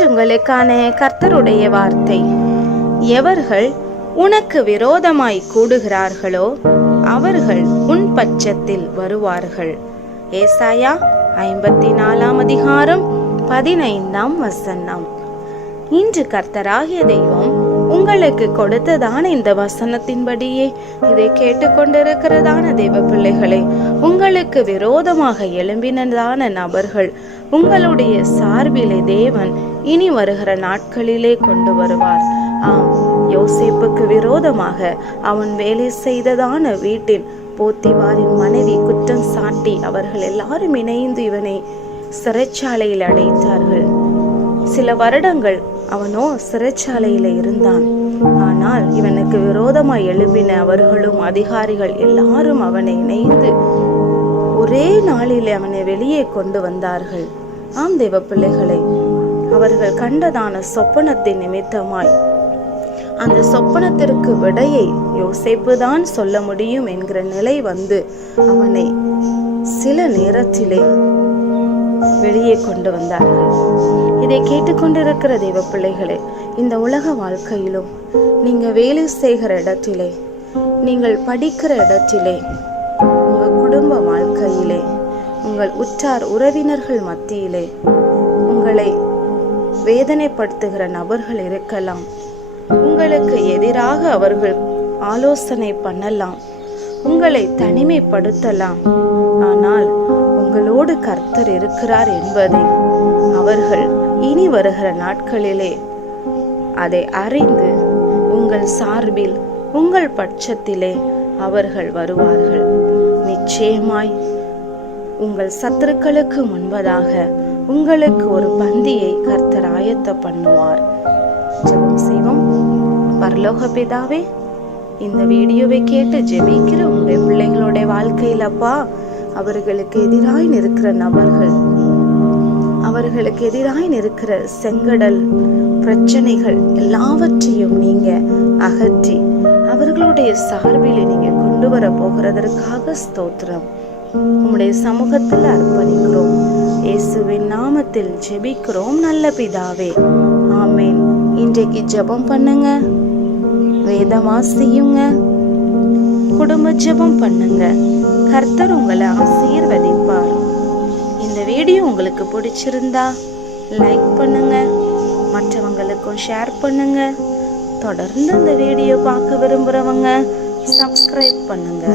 இன்று உங்களுக்கான கர்த்தருடைய வார்த்தை. எவர்கள் உனக்கு விரோதமாய் கூடுகிறார்களோ அவர்கள் உன் பட்சத்தில் வருவார்கள். ஏசாயா 54 15 இன்று கர்த்தராகிய தெய்வம் உங்களுக்கு கொடுத்ததான இந்த வசனத்தின்படியே இதை கேட்டுக்கொண்டிருக்கிறதான தெய்வ பிள்ளைகளை, உங்களுக்கு விரோதமாக எழும்பினதான நபர்கள் உங்களுடைய சார்பிலே தேவன் இனி வருகிற நாட்களிலே கொண்டு வருவார். ஆம், யோசேப்புக்கு விரோதமாக அவன் வேலை செய்ததான வீட்டின் போத்திபாரின் மனைவி குற்றம் சாட்டி அவர்கள் எல்லாரும் இணைந்து இவனை சிறைச்சாலையில் அடைத்தார்கள். சில வருடங்கள் அவனோ சிறைச்சாலையில இருந்தான். ஆனால் இவனுக்கு விரோதமாய் எழுப்பின அவர்களும் அதிகாரிகள் எல்லாரும் அவனை இணைந்து ஒரே நாளிலே அவனை வெளியே கொண்டு வந்தார்கள். ஆம் தேவ பிள்ளைகளை, அவர்கள் கண்டதான சொப்பனத்தின் நிமித்தமாய் அந்த சொப்பனத்திற்கு விடையை யோசேப்பு தான் சொல்ல முடியும் என்கிற நிலை வந்து அவனை சில நேரத்திலே வெளியே கொண்டு வந்தார்கள். இதை கேட்டுக்கொண்டிருக்கிற தெய்வ பிள்ளைகளே, இந்த உலக வாழ்க்கையிலும் நீங்க வேலை செய்கிற இடத்திலே, நீங்கள் படிக்கிற இடத்திலே, உங்கள் குடும்ப வாழ்க்கையிலே, உங்கள் உற்றார் உறவினர்கள் மத்தியிலே உங்களை வேதனைப்படுத்துகிற நபர்கள் இருக்கலாம். உங்களுக்கு எதிராக அவர்கள் ஆலோசனை பண்ணலாம், உங்களை தனிமைப்படுத்தலாம். ஆனால் உங்களோடு கர்த்தர் இருக்கிறார் என்பதை அவர்கள் இனி வருகிற நாட்களிலே அதை அறிந்து உங்கள் சார்பில் உங்கள் பட்சத்திலே அவர்கள் வருவார்கள். நிச்சயமாய் உங்கள் சத்துருக்களுக்கு முன்பதாக உங்களுக்கு ஒரு பந்தியை கர்த்தர் ஆயத்த பண்ணுவார். ஜெபம் செய்வோம். பரலோக பிதாவே, இந்த வீடியோவை கேட்டு ஜெபிக்கிற உங்களுடைய பிள்ளைகளுடைய வாழ்க்கையில் அப்பா, அவர்களுக்கு எதிராய் நிற்கிற நபர்கள், அவர்களுக்கு எதிராய் நிற்கிற செங்கடல் பிரச்சனைகள் எல்லாவற்றையும் நீங்க அகற்றி அவர்களுடைய சார்பில் நீங்க கொண்டு வர போகிறதற்காக ஸ்தோத்திரம். உம்முடைய சமூகத்தில் அர்ப்பணிக்கிறோம். இயேசுவின் நாமத்தில் ஜெபிக்கிறோம் நல்ல பிதாவே, ஆமேன். இன்றைக்கு ஜெபம் பண்ணுங்க, வேதம் வாசியுங்க, குடும்ப ஜெபம் பண்ணுங்க. கர்த்தர் உங்களை ஆசீர்வதிப்பார். இந்த வீடியோ உங்களுக்கு பிடிச்சிருந்தா லைக் பண்ணுங்க, மற்றவங்களுக்கும் ஷேர் பண்ணுங்க. தொடர்ந்து இந்த வீடியோ பார்க்க விரும்புறவங்க சப்ஸ்கிரைப் பண்ணுங்க.